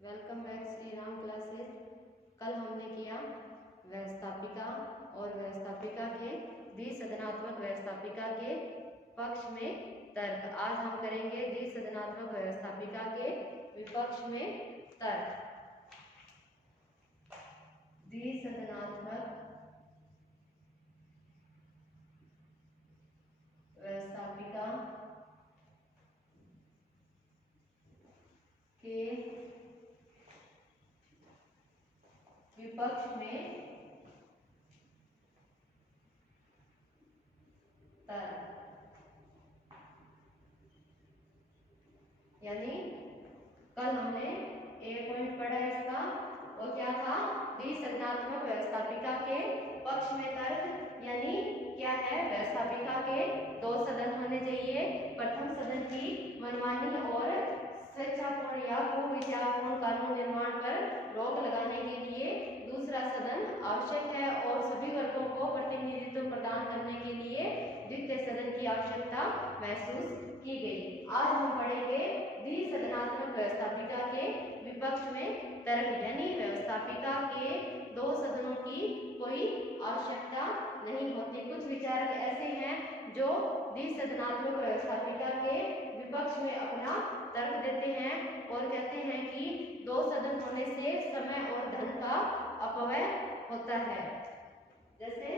Welcome back Shri Ram classes. कल हमने किया व्यवस्थापिका और व्यवस्थापिका के द्विसदनात्मक व्यवस्थापिका के पक्ष में तर्क। आज हम करेंगे द्विसदनात्मक व्यवस्थापिका के विपक्ष में तर्क। द्विसदनात्मक व्यवस्थापिका के विपक्ष में तर्क। यानी कल हमने एक पॉइंट पढ़ा इसका, और क्या था? द्विसदनात्मक व्यवस्थापिका के पक्ष में तर्क। यानी क्या है? व्यवस्थापिका के दो सदन होने चाहिए। प्रथम सदन की मनमानी और स्वेच्छापूर्ण या कुविचारपूर्ण कानून निर्माण पर रोक लगाने के लिए दूसरा सदन आवश्यक है, और सभी वर्गों को प्रतिनिधित्व प्रदान करने के लिए द्वितीय सदन की आवश्यकता महसूस की गई। आज हम पढ़ेंगे द्विसदनात्मक व्यवस्थापिका के विपक्ष में तर्क। यानी व्यवस्थापिका के दो सदनों की कोई आवश्यकता नहीं होती। कुछ विचारक ऐसे हैं जो द्विसदनात्मक व्यवस्थापिका के विपक्ष में अपना तर्क देते हैं और कहते हैं कि दो सदन होने से समय और धन का अपव्यय होता है। जैसे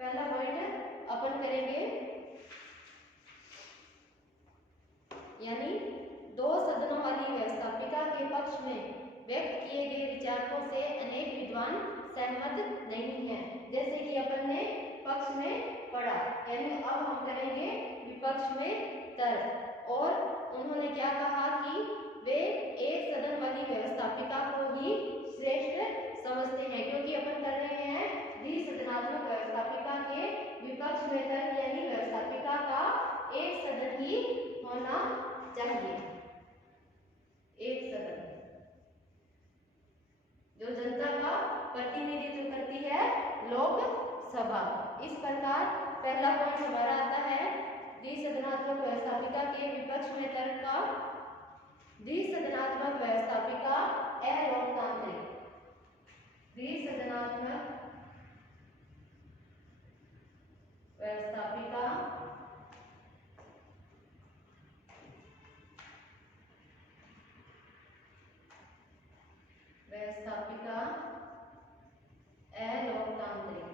पहला पॉइंट अपन करेंगे, यानी दो सदनों वाली व्यवस्थापिका के पक्ष में व्यक्त किए गए विचारों से अनेक विद्वान सहमत नहीं हैं। जैसे कि अपन ने पक्ष में पढ़ा, यानी अब हम करेंगे विपक्ष में तर्क। और उन्होंने क्या कहा कि वे एक सदन वाली व्यवस्थापिका को ही श्रेष्ठ समझते हैं, क्योंकि अपन कर रहे हैं द्विसदनात्मक व्यवस्थापिका के विपक्ष में तर्क। यानी व्यवस्थापिका का एक सदन ही होना चाहिए। एक सदन जो जनता का प्रतिनिधित्व करती है, लोकसभा। इस प्रकार पहला पॉइंट हमारा आता है द्विसदनात्मक व्यवस्थापिका के विपक्ष में तर्क का। द्विसदनात्मक व्यवस्थापिका अलोकतांत्रिक। द्विसदनात्मक व्यवस्थापिका अलोकतांत्रिक।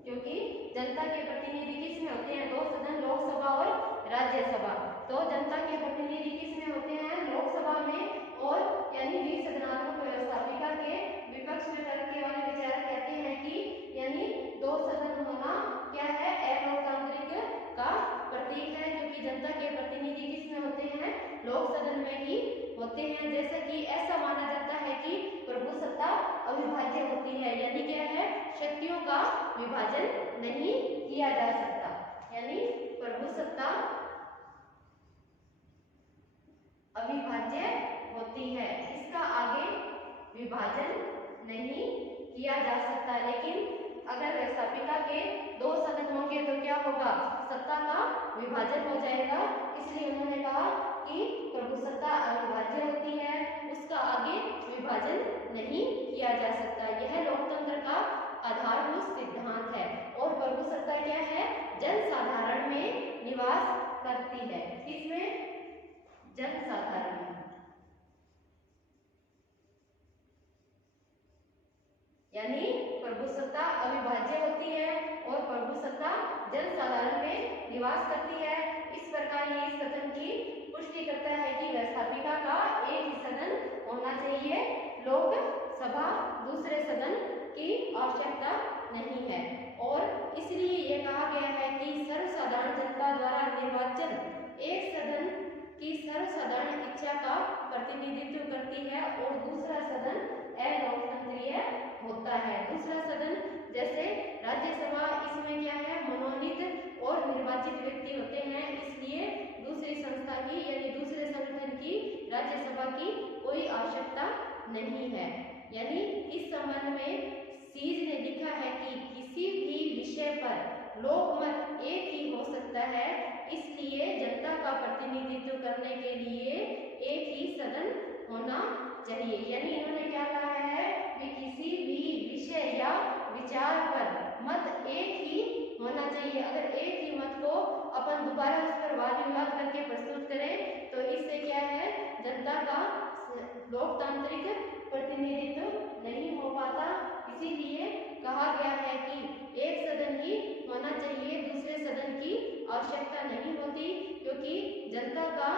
क्योंकि जनता के प्रतिनिधि किसमें होते हैं? दो सदन, लोकसभा और राज्यसभा। तो जनता के प्रतिनिधि किसमें होते हैं? लोकसभा में। और यानी द्विसदनात्मक व्यवस्थापिका के विपक्ष में तर्क के वाले विचारक कहते हैं कि यानी दो सदन होना क्या है? अलोकतांत्रिक का प्रतीक है, क्योंकि जनता के प्रतिनिधि किसमें होते हैं? लोक सदन में ही होते हैं। जैसे कि ऐसा माना जाता है कि प्रभु सत्ता अविभाज्य होती है। यानी क्या है? शक्तियों का विभाजन नहीं किया जा सकता। यानी प्रभु सत्ता अविभाज्य होती है, इसका आगे विभाजन नहीं किया जा सकता। लेकिन अगर व्यवस्थापिका के दो सदन होंगे तो क्या होगा? सत्ता का विभाजन हो जाएगा। इसलिए उन्होंने कहा कि प्रभु सत्ता अविभाज्य होती है, उसका आगे विभाजन नहीं किया जा सकता। यह लोकतंत्र का आधारभूत सिद्धांत है। और प्रभु सत्ता क्या है? जनसाधारण में निवास करती है। किसमें? जनसाधारण में। यानी प्रभु सत्ता अविभाज्य होती है और प्रभु सत्ता जनसाधारण में निवास करती है। इस प्रकार ये इस कथन की पुष्टि करता है कि व्यवस्थापिका का एक ही सदन होना चाहिए, लोकसभा दूसरे सदन की आवश्यकता नहीं है। और इसलिए यह कहा गया है कि सर्वसाधारण जनता द्वारा निर्वाचन एक सदन की सर्वसाधारण इच्छा का प्रतिनिधित्व करती है और दूसरा सदन अलोकतंत्रीय होता है। दूसरा सदन जैसे राज्यसभा, इसमें क्या है? मनोनीत और निर्वाचित व्यक्ति होते हैं, इसलिए दूसरी संस्था की यानी दूसरे संगठन की राज्यसभा की कोई आवश्यकता नहीं है। यानी इस संबंध में सीज ने लिखा है कि किसी करने के लिए एक ही सदन होना चाहिए। यानी इन्होंने क्या कहा है कि किसी भी विषय या विचार पर मत एक ही होना चाहिए। अगर एक ही मत को अपन दोबारा उस पर वाद विवाद करके प्रस्तुत करें तो इससे क्या है, जनता का लोकतांत्रिक प्रतिनिधित्व नहीं हो पाता। इसीलिए कहा गया है कि एक सदन ही होना चाहिए, दूसरे सदन की आवश्यकता नहीं होती, क्योंकि जनता का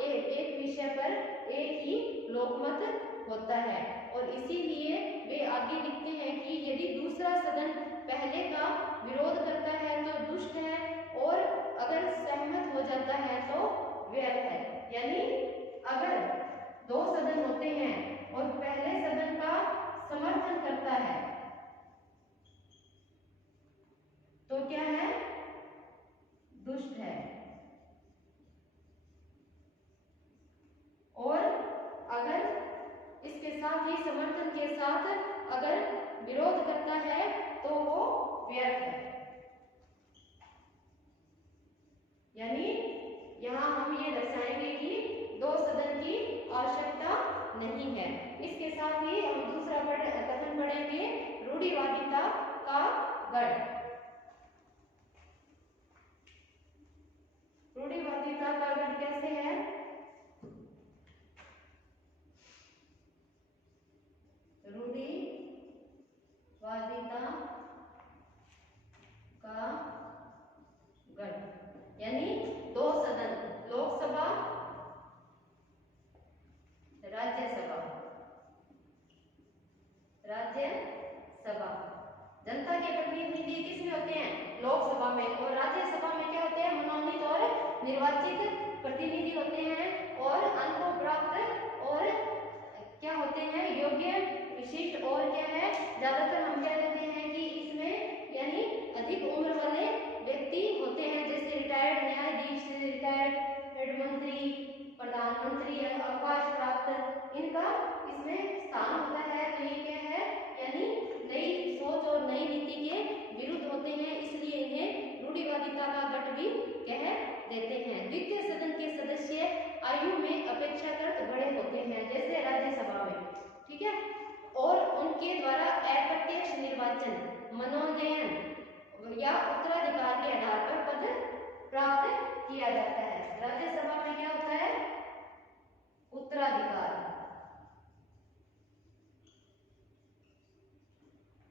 एक विषय पर एक ही लोकमत होता है। और इसीलिए वे आगे लिखते हैं कि यदि दूसरा सदन पहले का विरोध करता है तो दुष्ट है, और अगर सहमत हो जाता है तो व्यर्थ है। यानी अगर दो सदन होते हैं और पहले सदन का समर्थन करता है तो क्या है, दुष्ट है। और अगर इसके साथ ही समर्थन के साथ अगर विरोध करता है तो वो व्यर्थ है। यानी यहाँ हम ये दर्शाएंगे कि दो सदन की आवश्यकता नहीं है। इसके साथ ही हम दूसरा कथन पढ़ेंगे, रूढ़िवादिता का गढ़। रूढ़िवादिता का गढ़ कैसे है? रूढ़िवादिता का गढ़ यानी दो सदन, लोकसभा राज्यसभा। राज्यसभा जनता के प्रतिनिधि किसमें होते हैं? लोकसभा में। और राज्यसभा में क्या होते हैं? मनोनीत और निर्वाचित प्रतिनिधि होते हैं। और अनुभव प्राप्त और क्या होते हैं? योग्य, विशिष्ट और क्या है, ज्यादातर हम क्या कहते हैं कि इसमें यानी अधिक उम्र वाले व्यक्ति होते हैं, जैसे रिटायर्ड न्यायाधीश, रिटायर्ड मंत्री, प्रधानमंत्री, अवकाश प्राप्त, इनका इसमें स्थान होता है। तो ये क्या है, यानी नई सोच और नई नीति के विरुद्ध होते हैं, इसलिए इन्हें रूढ़िवादिता का गढ़ भी कह देते हैं। द्वितीय सदन के सदस्य आयु में अपेक्षाकृत बड़े होते हैं, जैसे राज्यसभा में, ठीक है। और उनके द्वारा अप्रत्यक्ष निर्वाचन, मनोनयन या उत्तराधिकार के आधार पर पद प्राप्त किया जाता है। राज्यसभा में क्या होता है? उत्तराधिकार,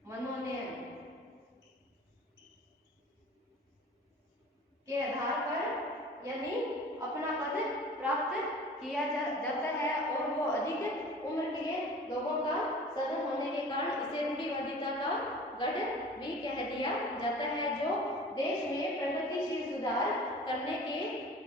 मनोनयन के आधार पर यानी अपना पद प्राप्त किया जाता है। और वो अधिक उम्र के लोगों का सदन होने के कारण इसे रूढ़िवादिता का गढ़ भी कह दिया जाता है, जो देश में प्रगतिशील सुधार करने के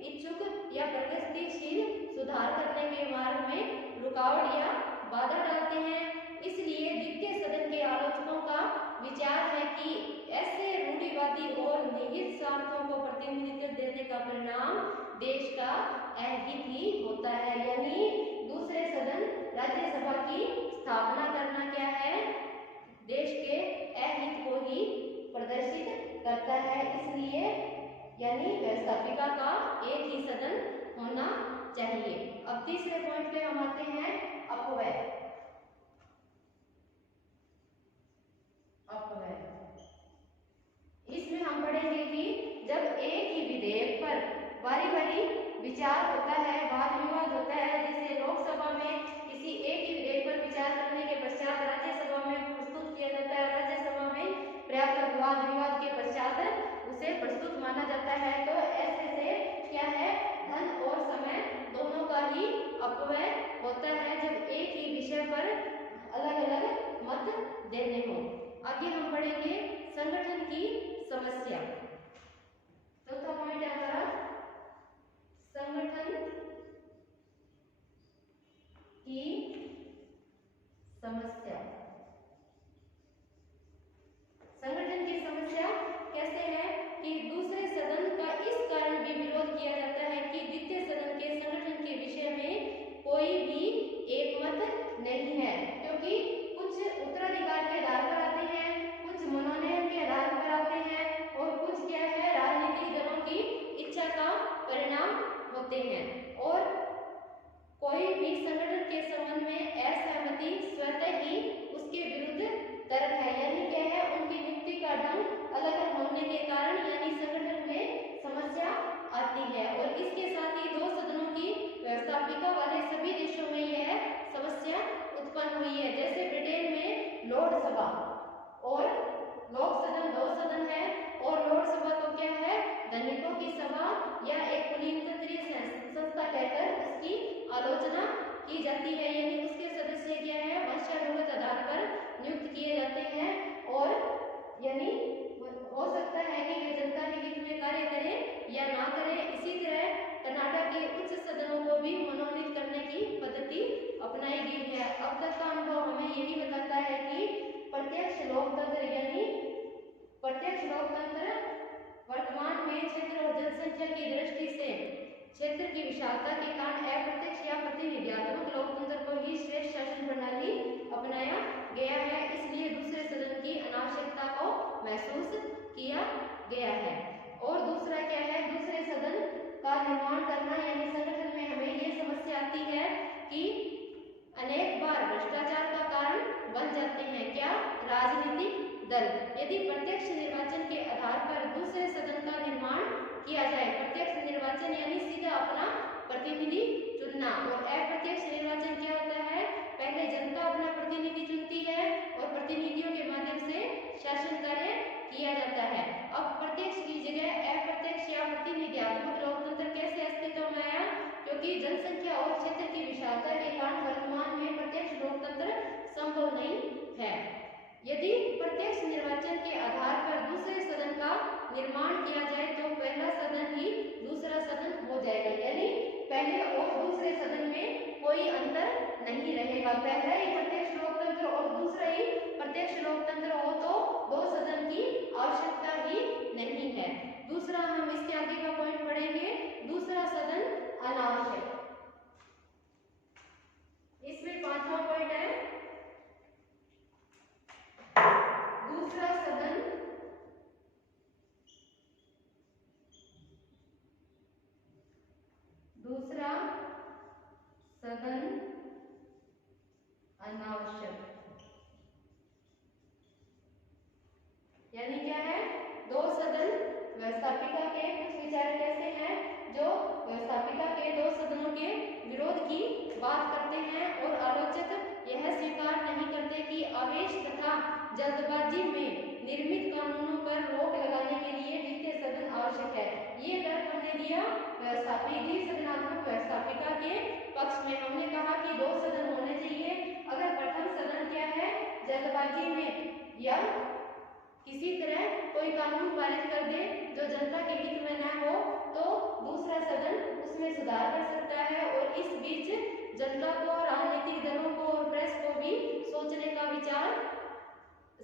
इच्छुक या प्रगतिशील सुधार करने के मार्ग में रुकावट या बाधा डालते हैं। इसलिए द्वितीय सदन के आलोचकों का विचार है कि ऐसे रूढ़िवादी और निहित स्वार्थों को प्रतिनिधित्व देने का परिणाम देश का अहित ही होता है। यानी दूसरे सदन राज्यसभा की स्थापना करना क्या है, देश के अहित को ही प्रदर्शित करता है। इसलिए यानी व्यवस्थापिका का एक ही सदन होना चाहिए। अब तीसरे पॉइंट पे हम आते हैं, अपव्यय। अपव्यय इसमें हम पढ़ेंगे कि जब एक ही विधेयक पर बारी बारी विचार होता है, वाद विवाद होता है, जैसे लोकसभा में किसी एक ही विधेयक पर विचार करने के पश्चात राज्यसभा में प्रस्तुत किया जाता है, राज्यसभा में पर्याप्त वाद विवाद के पश्चात उसे प्रस्तुत माना जाता है, तो ऐसे से क्या है, धन और समय दोनों का ही अपव्यय होता है जब एक ही विषय पर अलग अलग मत देने हो। आगे हम पढ़ेंगे संगठन की समस्या। चौथा पॉइंट है हमारा संगठन की समस्या। संगठन की समस्या कैसे है कि दूसरे सदन का इस कारण भी विरोध किया जाता है कि द्वितीय सदन के संगठन के विषय में कोई भी एकमत नहीं है, क्योंकि कुछ उत्तराधिकार के आधार पर आते हैं, कुछ मनोनयन के आधार पर आते हैं और कुछ कारक है, यानी क्या है, उनकी नियुक्ति का ढंग अलग अलग होने के कारण यानी संगठन में समस्या आती है। और इसके साथ ही दो सदनों की व्यवस्थापिका वाले सभी देशों में यह समस्या उत्पन्न हुई है। जैसे ब्रिटेन में लोकसभा और लोक सदन दो सदन है, और लोकसभा तो क्या है, धनिकों की सभा या एक पुलिंगतंत्रीय संस्था कहकर उसकी आलोचना की जाती है, यानी उसके सदस्य क्या है, वंशानुगत आधार पर नियुक्त किए जाते हैं। और यानी हो सकता है कि वे जनता के हित में कार्य करें या ना करें। इसी तरह कर्नाटक के उच्च सदनों को भी मनोनीत करने की पद्धति अपनाई गई है। अब तक का अनुभव हमें यही बताता है कि प्रत्यक्ष लोकतंत्र यानी प्रत्यक्ष लोकतंत्र वर्तमान में क्षेत्र और जनसंख्या की दृष्टि से क्षेत्र की विशालता के कारण अप्रत्यक्ष या प्रतिनिधित्वक लोकतंत्र को ही श्रेष्ठ शासन प्रणाली अपनाया गया है। इसलिए दूसरे सदन की अनावश्यकता को महसूस किया गया है। और दूसरा क्या है, दूसरे सदन का निर्माण करना यानी संगठन में हमें ये समस्या आती है कि अनेक बार भ्रष्टाचार का कारण बन जाते हैं क्या, राजनीतिक दल। यदि प्रत्यक्ष निर्वाचन के आधार पर दूसरे सदन का निर्माण किया जाए, प्रत्यक्ष निर्वाचन यानी सीधा अपना प्रतिनिधि चुनना, और अप्रत्यक्ष निर्वाचन क्या होता है, पहले जनता अपना प्रतिनिधि चुनती है और प्रतिनिधियों के माध्यम से शासन कार्य किया जाता है। अब प्रत्यक्ष की जगह अप्रत्यक्ष या प्रतिनिधित्वक लोकतंत्र कैसे अस्तित्व में आया, क्योंकि जनसंख्या और क्षेत्र की विशालता के कारण वर्तमान में प्रत्यक्ष लोकतंत्र संभव नहीं है। यदि प्रत्यक्ष निर्वाचन के आधार पर दूसरे सदन का निर्माण किया जाए तो पहला सदन ही दूसरा सदन हो जाएगा, यानी पहले और दूसरे सदन में कोई अंतर नहीं रहेगा। पहला ही प्रत्यक्ष लोकतंत्र और दूसरा ही प्रत्यक्ष लोकतंत्र हो तो दो सदन की आवश्यकता ही नहीं है। दूसरा हम इसके आगे का पॉइंट पढ़ेंगे, दूसरा सदन अनावश्यक। इसमें पांचवा पॉइंट है, दूसरा सदन अनावश्यक। यानी क्या है, दो सदन व्यवस्थापिका के कुछ विचार कैसे हैं जो व्यवस्थापिका के दो सदनों के विरोध की बात करते हैं, और आलोचक यह स्वीकार नहीं करते कि आवेश तथा जल्दबाजी में निर्मित कानूनों पर रोक लगाने के लिए द्वितीय सदन आवश्यक है। ये तर्क हमने दिया द्विसदनात्मक व्यवस्थापिका के पक्ष में। हमने कहा कि दो सदन होने चाहिए। अगर प्रथम सदन क्या है, जल्दबाजी में या किसी तरह कोई कानून पारित कर दे जो जनता के हित में न हो, तो दूसरा सदन उसमें सुधार कर सकता है, और इस बीच जनता को, राजनीतिक दलों को और प्रेस को भी सोचने का विचार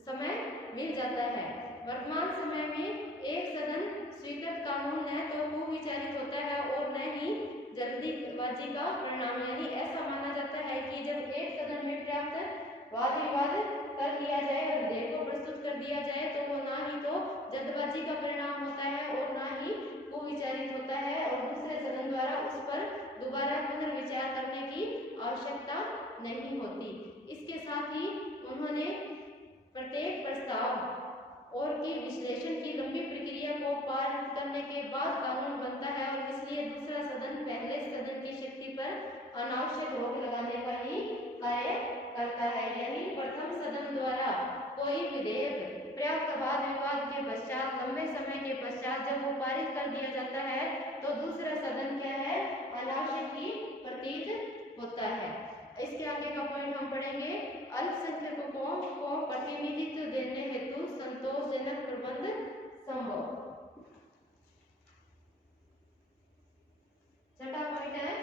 समय मिल जाता है। वर्तमान समय में एक सदन स्वीकृत कानून न तो कुविचारित होता है और न ही जल्दीबाजी का परिणाम, यानी ऐसा माना जाता है कि जब एक सदन में पर्याप्त वाद विवाद कर लिया जाए और विधेयक को प्रस्तुत कर दिया जाए तो वो ना ही तो जल्दबाजी का परिणाम होता है और ना ही कुविचारित होता है, और दूसरे सदन द्वारा उस पर दोबारा पुनर्विचार करने की आवश्यकता नहीं होती। इसके साथ ही उन्होंने प्रत्येक प्रस्ताव और की विश्लेषण की लंबी प्रक्रिया को पार करने के बाद कानून बनता है, और इसलिए दूसरा सदन पहले सदन की शक्ति पर अनावश्यक रोक लगाने का ही कार्य करता है। यानी प्रथम सदन द्वारा कोई विधेयक पर्याप्त वाद विवाद के पश्चात, लंबे समय के पश्चात जब वो पारित कर दिया जाता है तो दूसरा सदन क्या है, अनावश्यक ही प्रतीत होता है। इसके आगे का पॉइंट हम पढ़ेंगे, अल्पसंख्यकों को प्रतिनिधित्व देने हेतु संतोषजनक प्रबंध संभव। छठा पॉइंट है,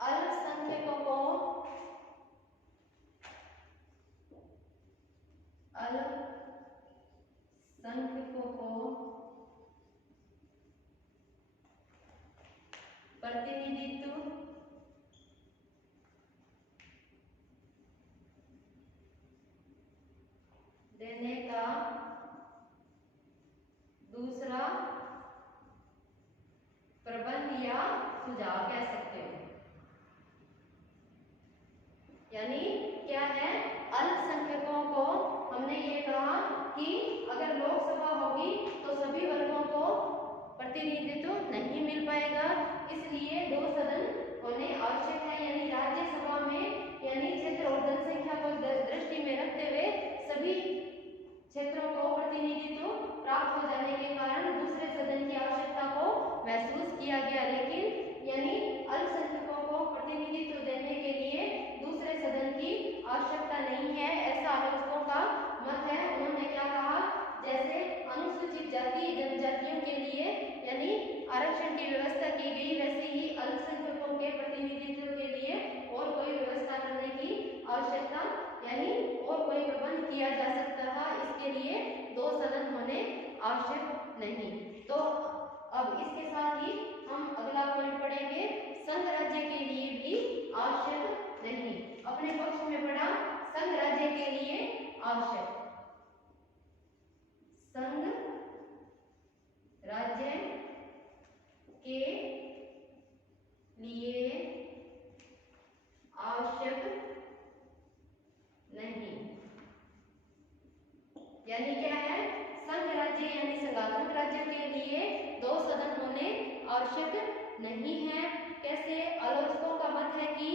अल्पसंख्यकों को प्रतिनिधित्व देने का दूसरा प्रबंध या सुझाव कह सकते हो। अल्पसंख्यकों को हमने ये कहा कि अगर लोकसभा होगी तो सभी वर्गों को प्रतिनिधित्व नहीं मिल पाएगा, इसलिए 2 सदन होने आवश्यक है। यानी राज्यसभा में यानी क्षेत्र और जनसंख्या को दृष्टि में रखते हुए सभी क्षेत्रों को प्रतिनिधित्व प्राप्त हो जाने के कारण दूसरे सदन की आवश्यकता को महसूस किया गया, लेकिन यानी अल्पसंख्यकों को प्रतिनिधित्व देने के लिए दूसरे सदन की आवश्यकता नहीं है, ऐसा आलोचकों का मत है। उन्होंने क्या कहा, जैसे अनुसूचित जाति जनजातियों के लिए यानी आरक्षण की व्यवस्था की गई, वैसे ही अल्पसंख्यकों के प्रतिनिधित्व के लिए और कोई व्यवस्था करने की आवश्यकता यानी और कोई प्रबंध किया जा सकता था, इसके लिए 2 सदन होने आवश्यक नहीं। तो अब इसके साथ ही हम अगला पॉइंट पढ़ेंगे, संघ राज्य के लिए भी आवश्यक नहीं। अपने पक्ष में पढ़ा, संघ राज्य के लिए आवश्यक, संघ राज्य के लिए आवश्यक नहीं। यानी क्या है, संघ राज्य यानी संघात्मक राज्यों के लिए 2 सदन होने आवश्यक नहीं है। कैसे, आलोचकों का मत है कि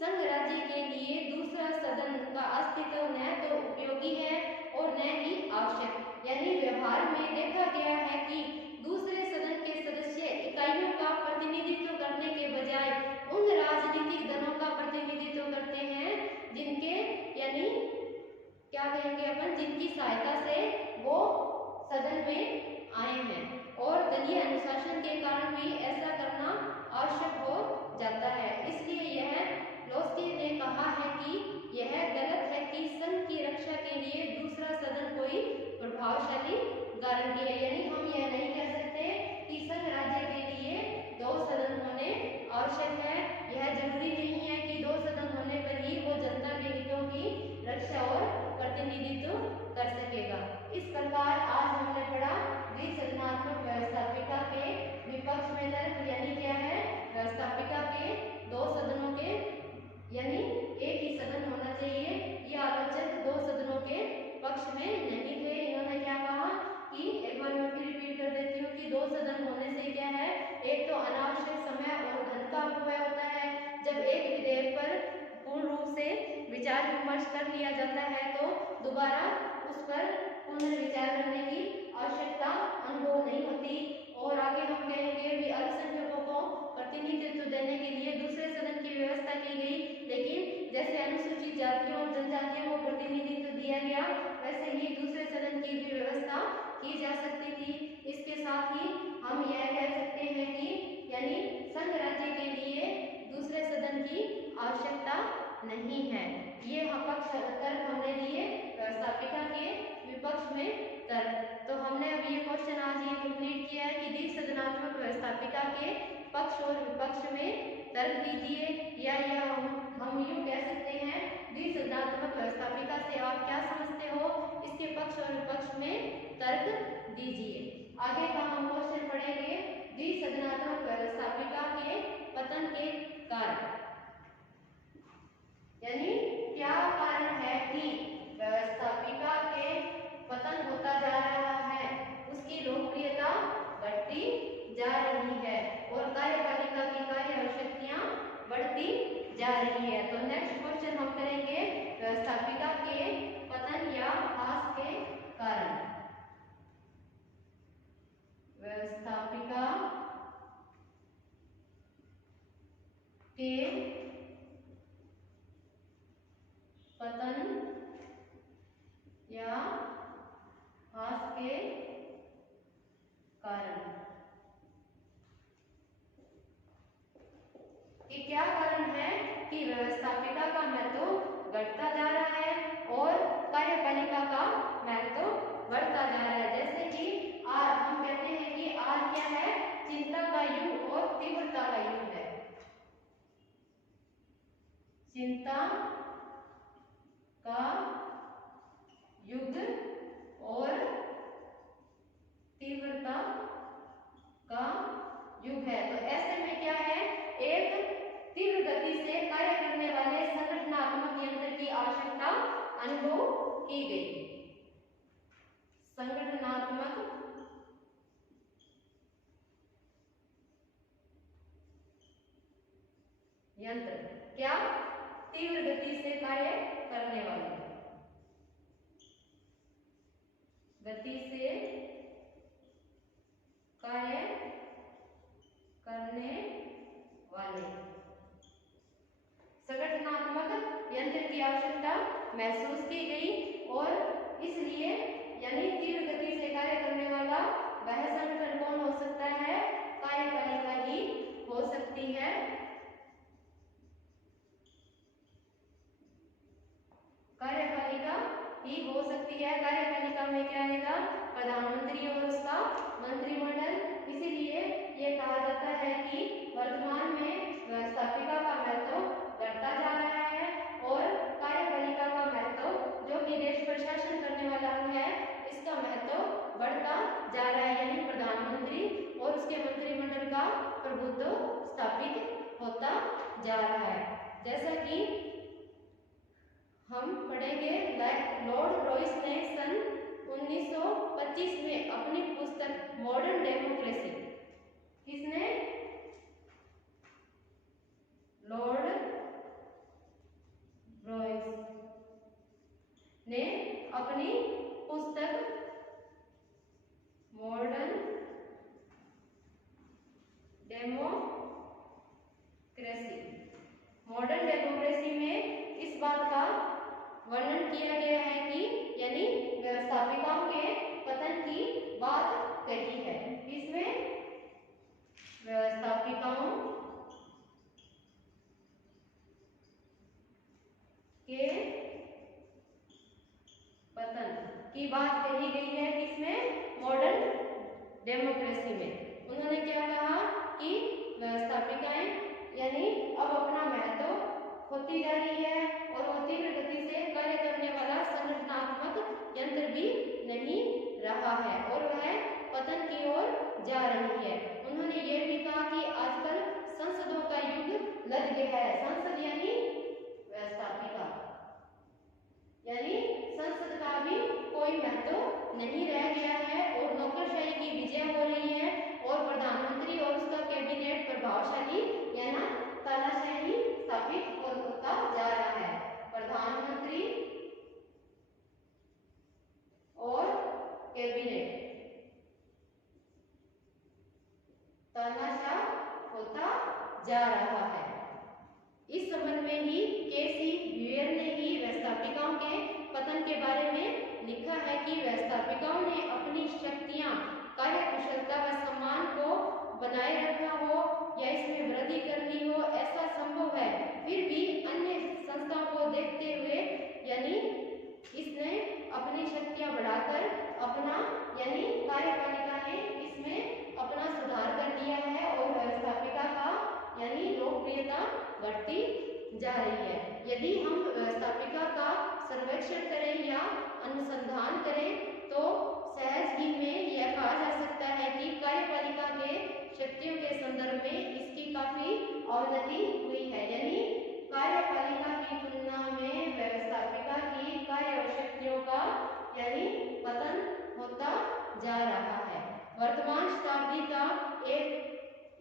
संघ राज्य के लिए दूसरा सदन का अस्तित्व न तो उपयोगी है और न ही आवश्यक। यानी व्यवहार में देखा गया है कि दूसरे सदन के सदस्य इकाइयों का प्रतिनिधित्व करने के बजाय उन राजनीतिक दलों का प्रतिनिधित्व करते हैं जिनके यानी क्या कहेंगे अपन, जिनकी सहायता से वो सदन में आए हैं, और दलीय अनुशासन के कारण भी ऐसा करना आवश्यक हो जाता है। इसलिए यह लोस्की ने कहा है कि यह गलत है कि संघ की रक्षा के लिए दूसरा सदन कोई प्रभावशाली गारंटी है। यानी हम यह नहीं कह सकते कि संघ राज्य के लिए 2 सदन होने आवश्यक है। यह जरूरी नहीं है कि 2 सदन होने पर ही वो जनता के हितों की रक्षा और प्रतिनिधित्व कर सकेगा। इस प्रकार आज हमने पढ़ा द्विसदनात्मक व्यवस्थापिका के विपक्ष में तर्क, यानी क्या है, व्यवस्थापिका के 2 सदनों के यानी एक ही सदन होना चाहिए। ये आलोचक 2 सदनों के पक्ष में नहीं थे। इन्होंने क्या कहा कि एक बार मैं फिर रिपीट कर देती हूँ कि 2 सदन होने से क्या है, एक तो अनावश्यक समय और धन का अपव्यय होता है। जब एक विधेयक पर पूर्ण रूप से विचार विमर्श कर लिया जाता है तो दोबारा उस पर पुनर्विचार करने की आवश्यकता अनुभव नहीं होती। और आगे हम कहेंगे भी अल्पसंख्यकों को प्रतिनिधित्व देने के लिए दूसरे सदन की व्यवस्था की गई, लेकिन जैसे अनुसूचित जातियों और जनजातियों को प्रतिनिधित्व दिया गया, वैसे ही दूसरे सदन की भी व्यवस्था की जा सकती थी। इसके साथ ही हम यह कह सकते हैं कि यानी संघ राज्य के लिए दूसरे सदन की आवश्यकता नहीं है। ये पक्ष तर्क हमने दिए व्यवस्थापिका के विपक्ष में तर्क। तो हमने अभी ये क्वेश्चन आज ये कंप्लीट किया है कि द्विसदनात्मक व्यवस्थापिका के पक्ष और विपक्ष में तर्क दीजिए, या हम यूँ कह सकते हैं द्विसदनात्मक व्यवस्थापिका से आप क्या समझते हो, इसके पक्ष और विपक्ष में तर्क दीजिए। आगे का हम क्वेश्चन पढ़ेंगे द्विसदनात्मक व्यवस्थापिका के पतन के कारण, यानी क्या कारण है कि व्यवस्थापिका के पतन होता जा रहा है, उसकी लोकप्रियता बढ़ती जा रही है और कार्यपालिका की कार्य आवश्यकताएं बढ़ती जा रही है। तो नेक्स्ट क्वेश्चन हम करेंगे व्यवस्थापिका के पतन या ह्रास के कारण। व्यवस्थापिका के पतन या ह्रास के कारण, कि क्या कारण है कि व्यवस्थापिका का महत्व घटता जा रहा है और कार्यपालिका का महत्व बढ़ता जा रहा है। जैसे कि आज हम कहते हैं कि आज क्या है, चिंता का युग और तीव्रता का युग है। चिंता का युग की गई संगठनात्मक यंत्र, क्या? तीव्र गति से कार्य करने वाले, गति से कार्य करने वाले संगठनात्मक यंत्र की आवश्यकता महसूस की गई और इसलिए यानी तीव्र गति से कार्य करने वाला वह संगठन कौन हो सकता है? कार्यपालिका ही हो सकती है। कार्यपालिका ही हो सकती है। कार्यपालिका में क्या आएगा? प्रधानमंत्री और उसका मंत्रिमंडल। इसीलिए ये कहा जाता है कि वर्तमान में व्यवस्थापिका का महत्व बढ़ता जा रहा है और कार्यपालिका का महत्व जो कि देश प्रशासन करने वाला अंग है इसका महत्व बढ़ता जा रहा है, यानी प्रधानमंत्री और उसके मंत्रिमंडल का प्रभुत्व स्थापित होता जा रहा है। जैसा कि हम पढ़ेंगे, लॉर्ड रॉयस ने सन 1925 में अपनी पुस्तक मॉडर्न डेमोक्रेसी, किसने? लॉर्ड रॉयस ने अपनी पुस्तक मॉडर्न डेमोक्रेसी में इस बात का वर्णन किया गया है कि यानी व्यवस्थापिकाओं के पतन की बात कही है। इसमें व्यवस्थापिकाओं के पतन की बात कही गई है। किसमें? मॉडर्न डेमोक्रेसी में। उन्होंने क्या कहा कि व्यवस्थापिकाएं यानी अब अपना महत्व खोती जा रही है और वो तीव्र गति से कार्य करने वाला संगठनात्मक यंत्र भी नहीं रहा है और वह पतन की ओर जा रही है। उन्होंने ये भी कहा कि आजकल संसदों का युग लग गया है। संसद यानी व्यवस्थापिका, यानी संसद का भी कोई महत्व नहीं रह गया है और नौकरशाही की विजय हो रही है और प्रधानमंत्री और उसका कैबिनेट प्रभावशाली यानी तानाशाही स्थापित होता जा रहा है। प्रधानमंत्री और कैबिनेट तानाशाह होता जा रहा है। इस संबंध में ही केसी व्हीयर ने ही व्यवस्थापिकाओं के पतन के बारे में लिखा है कि व्यवस्थापिकाओं ने अपनी शक्तियां, कार्यकुशलता व सम्मान को बनाए रखा हो या इसमें वृद्धि कर ली हो, ऐसा संभव है। फिर भी अन्य संस्थाओं को देखते हुए यानी इसने अपनी शक्तियां बढ़ाकर अपना यानी कार्यपालिका ने इसमें अपना सुधार कर लिया है और व्यवस्थापिका का यानी लोकप्रियता बढ़ती जा रही है। यदि हम व्यवस्थापिका का सर्वेक्षण करें या अनुसंधान करें तो सहज ही में यह कहा जा सकता है कि कार्यपालिका के शक्तियों के संदर्भ में इसकी काफी अवनति हुई है, यानी कार्यपालिका की तुलना में व्यवस्थापिका की कार्य और शक्तियों का यानी पतन होता जा रहा है। वर्तमान शताब्दी का एक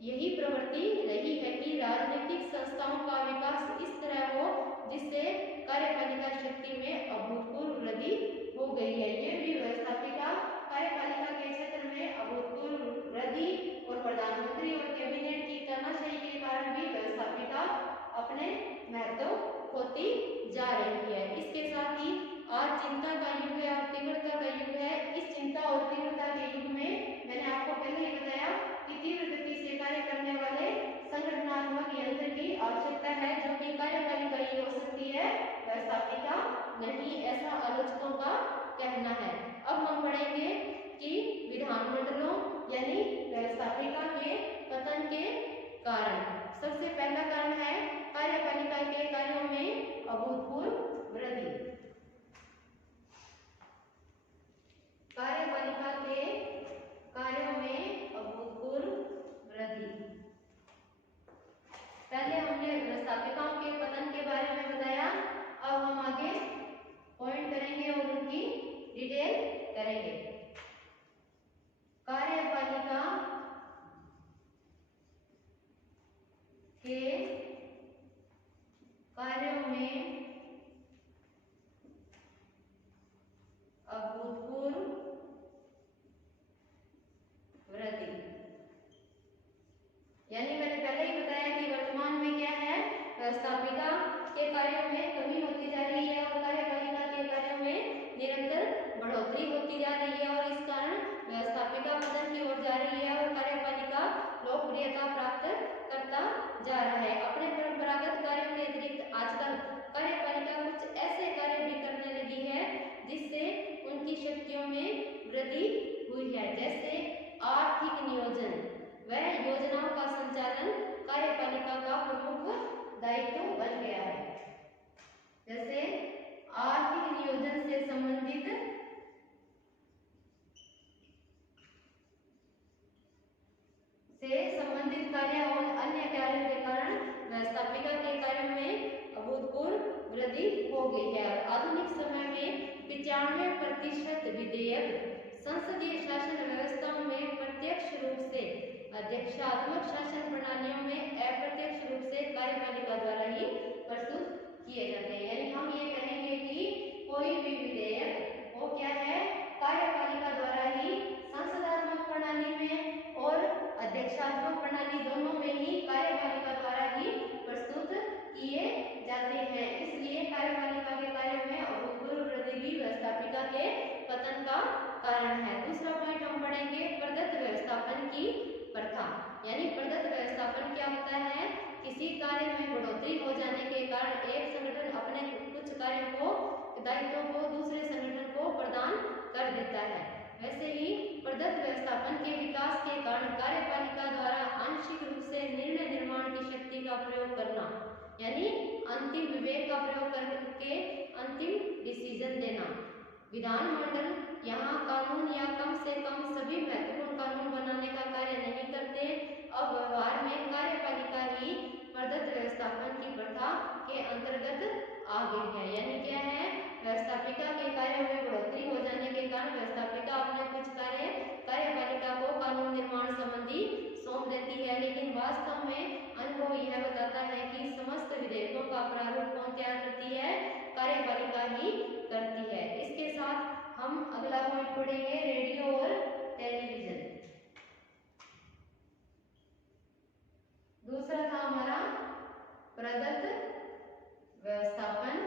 यही प्रवृत्ति रही है कि राजनीतिक संस्थाओं का विकास इस तरह हो जिससे कार्यपालिका शक्ति में अभूतपूर्व वृद्धि हो गई है। ये भी व्यवस्थापिका कार्यपालिका के क्षेत्र में अभूतपूर्व वृद्धि और प्रधानमंत्री और कैबिनेट की तानाशाही के कारण भी व्यवस्थापिका अपने महत्व खोती जा रही है। इसके साथ ही डिटेल करेंगे। कार्यपालिका के कार्यों में अभूतपूर्व वृद्धि, यानी मैंने पहले ही बताया कि वर्तमान में क्या है, व्यवस्थापिका के कार्यों में कमी होती जा रही है और कार्यपालिका के कार्यों में निरंतर बढ़ोतरी होती जा रही है और इस कारण व्यवस्थापिका पतन की ओर जा रही है और कार्यपालिका लोकप्रियता प्राप्त करता जा रहा है। अपने परंपरागत कार्यों के अतिरिक्त आजकल कार्यपालिका कुछ ऐसे कार्य भी करने लगी है जिससे उनकी शक्तियों में वृद्धि हुई है, जैसे आर्थिक नियोजन व योजनाओं का संचालन कार्यपालिका का प्रमुख दायित्व बन गया है। जैसे आर्थिक नियोजन से संबंधित कार्य और अन्य कार्यों के कारण व्यवस्थापिका के कार्यों में अभूतपूर्व वृद्धि हो गई है। आधुनिक समय में 95% विधेयक संसदीय शासन व्यवस्थाओं में प्रत्यक्ष रूप से अध्यक्षात्मक शासन प्रणालियों में अप्रत्यक्ष रूप से कार्यपालिका द्वारा ही प्रस्तुत किए जाते हैं। यानी हम ये कहेंगे कि कोई भी विधेयक वो क्या है, कार्यपालिका द्वारा ही संसदात्मक प्रणाली में और अध्यक्षात्मक प्रणाली दोनों में ही कार्यपालिका द्वारा ही प्रस्तुत किए जाते हैं। इसलिए कार्यपालिका के कार्यों में अभूतपूर्व वृद्धि भी व्यवस्थापिका के पतन का कारण है। दूसरा पॉइंट हम पढ़ेंगे प्रदत्त व्यवस्थापन की प्रथा। यानी प्रदत्त व्यवस्थापन क्या होता है, किसी कार्य में बढ़ोतरी हो जाने के कारण एक संगठन अपने कुछ कार्यों को, दायित्वों को दूसरे संगठन को प्रदान कर देता है। वैसे ही प्रदत्त व्यवस्थापन के विकास के कारण कार्यपालिका द्वारा आंशिक रूप से निर्णय निर्माण की शक्ति का प्रयोग करना, यानी अंतिम विवेक का प्रयोग करके अंतिम डिसीजन देना। विधानमंडल यहाँ कानून या कम से कम सभी महत्वपूर्ण कानून बनाने का कार्य नहीं करते। अब व्यवहार में कार्यपालिका ही प्रदत्त व्यवस्थापन की प्रथा के अंतर्गत आ गई है। यानी क्या है, व्यवस्थापिका के कार्यों में बढ़ोतरी हो जाने के कारण व्यवस्थापिका अपने कुछ कार्य कार्यपालिका को कानून निर्माण संबंधी सौंप देती है, लेकिन वास्तव में अनुभव यह बताता है कि समस्त विधेयकों का प्रारूप कौन तैयार करती है, कार्यपालिका ही करती है। इसके साथ हम अगला पॉइंट पढ़ेंगे, रेडियो और टेलीविजन। दूसरा था हमारा प्रदत्त व्यवस्थापन,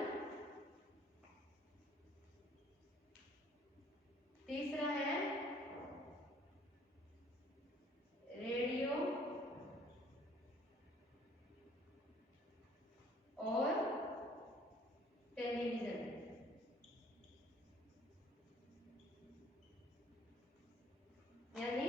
तीसरा है रेडियो और टेलीविजन। यानी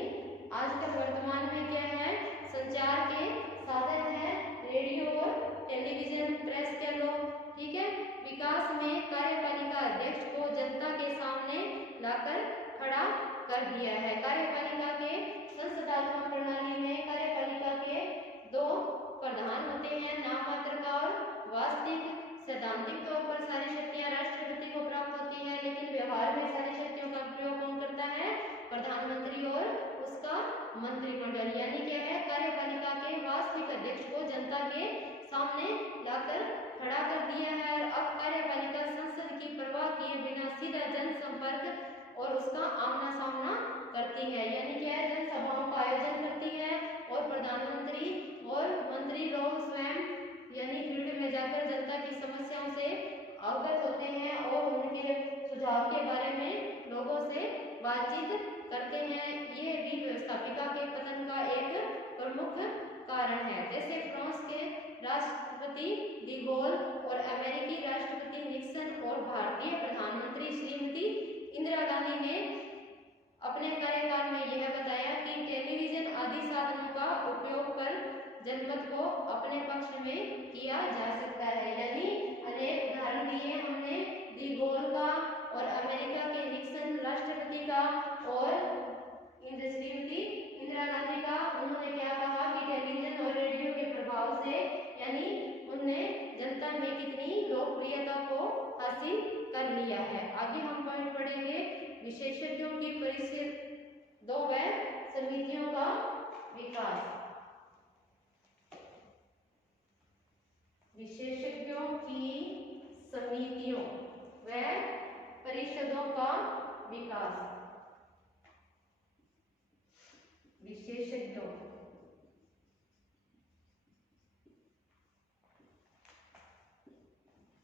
आजकल वर्तमान में क्या है, संचार के साधन है रेडियो और टेलीविजन, प्रेस कह लो, ठीक है। विकास में कार्यपालिका अध्यक्ष को जनता के सामने लाकर खड़ा कर दिया है। कार्यपालिका के संसदात्मक प्रणाली में कार्यपालिका के दो प्रधान होते हैं, नाममात्र का और वास्तविक। सैद्धांतिक तौर पर सारी शक्तियां राष्ट्रपति को प्राप्त होती है, लेकिन व्यवहार में सारी शक्तियों का प्रयोग कौन करता है, प्रधानमंत्री और उसका मंत्रिमंडल। यानी क्या है, कार्यपालिका के वास्तविक अध्यक्ष को जनता के सामने लाकर खड़ा कर दिया है और अब कार्यपालिका संसद की परवाह किए बिना सीधा जनसंपर्क और उसका आमना सामना करती है। यानी क्या है, जनसभाओं का आयोजन करती है और प्रधानमंत्री और मंत्री लोग स्वयं यानी फील्ड में जाकर जनता की समस्याओं से अवगत होते हैं और उनके सुझाव के बारे में लोगों से बातचीत करते हैं। ये भी व्यवस्थापिका के पतन का एक प्रमुख कारण है। जैसे फ्रांस के राष्ट्रपति डी गोल और अमेरिकी राष्ट्रपति निक्सन और भारतीय प्रधानमंत्री श्रीमती इंदिरा गांधी ने अपने कार्यकाल में यह बताया कि टेलीविजन आदि साधनों का उपयोग कर जनमत को अपने पक्ष में किया जा सकता है। यानी अनेक उदाहरण दिए हमने, डी गोल का और अमेरिका के निक्सन राष्ट्रपति का और श्रीमती इंदिरा गांधी का। उन्होंने क्या कहा कि टेलीविजन और रेडियो के प्रभाव से यानी उनने जनता में कितनी लोकप्रियता को हासिल कर लिया है। आगे हम पॉइंट पढ़ेंगे विशेषज्ञों की परिषदों व समितियों का विकास। विशेषज्ञों की समितियों व परिषदों का विकास। विशेषज्ञों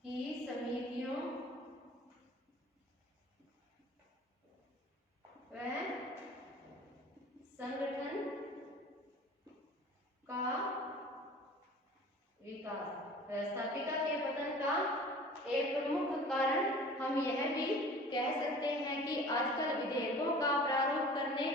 की समितियों व संगठन का विकास। व्यवस्थापिका के पतन का एक प्रमुख कारण हम यह भी कह सकते हैं कि आजकल विधेयकों का प्रारूप करने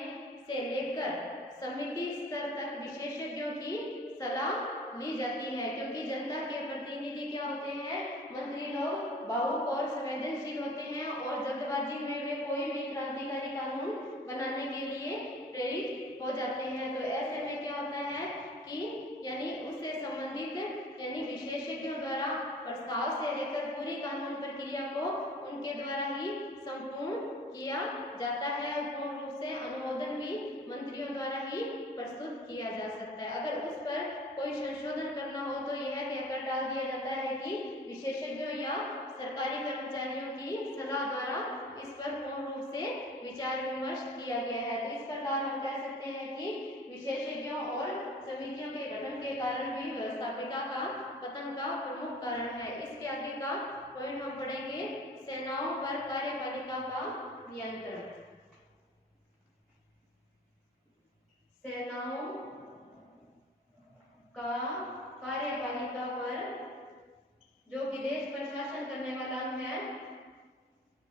से लेकर समिति स्तर तक विशेषज्ञों की सलाह ली जाती है, क्योंकि जनता के प्रतिनिधि क्या होते हैं, मंत्री लोग भावुक और संवेदनशील होते हैं और जल्दबाजी में वे कोई भी क्रांतिकारी कानून बनाने के लिए प्रेरित हो जाते हैं। तो ऐसे में क्या होता है कि यानी उससे संबंधित यानी विशेषज्ञों द्वारा प्रस्ताव से लेकर पूरी कानून प्रक्रिया को उनके द्वारा ही संपूर्ण किया जाता है। पूर्ण रूप से अनुमोदन भी मंत्रियों द्वारा ही प्रस्तुत किया जा सकता है। अगर उस पर कोई संशोधन करना हो तो यह कहकर डाल दिया जाता है कि विशेषज्ञों या सरकारी कर्मचारियों की सलाह द्वारा इस पर पूर्ण रूप से विचार विमर्श किया गया है। तो इस प्रकार हम कह सकते हैं कि विशेषज्ञों और समितियों के गठन के कारण भी व्यवस्थापिका का पतन का प्रमुख कारण है। इसके आगे का पॉइंट हम पढ़ेंगे, सेनाओं पर कार्यपालिका का नियंत्रण। सेनाओं का कार्यपालिका पर जो कि देश पर शासन करने वाला है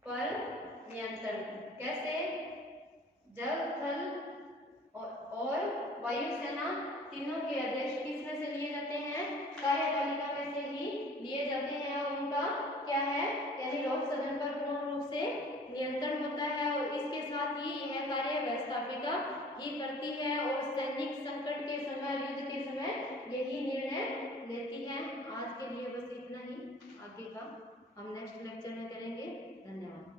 पर नियंत्रण। कैसे? जल, थल और वायुसेना तीनों के अध्यक्ष किसमें से लिए जाते हैं? कार्यपालिका में से ही लिए जाते हैं और उनका क्या है यानी लोक सदन पर पूर्ण रूप से नियंत्रण होता है और इसके साथ ही यह कार्य व्यवस्थापिका ही करती है और सैनिक संकट के समय, युद्ध के समय यही निर्णय लेती है। आज के लिए बस इतना ही, आगे का हम नेक्स्ट लेक्चर में करेंगे। धन्यवाद।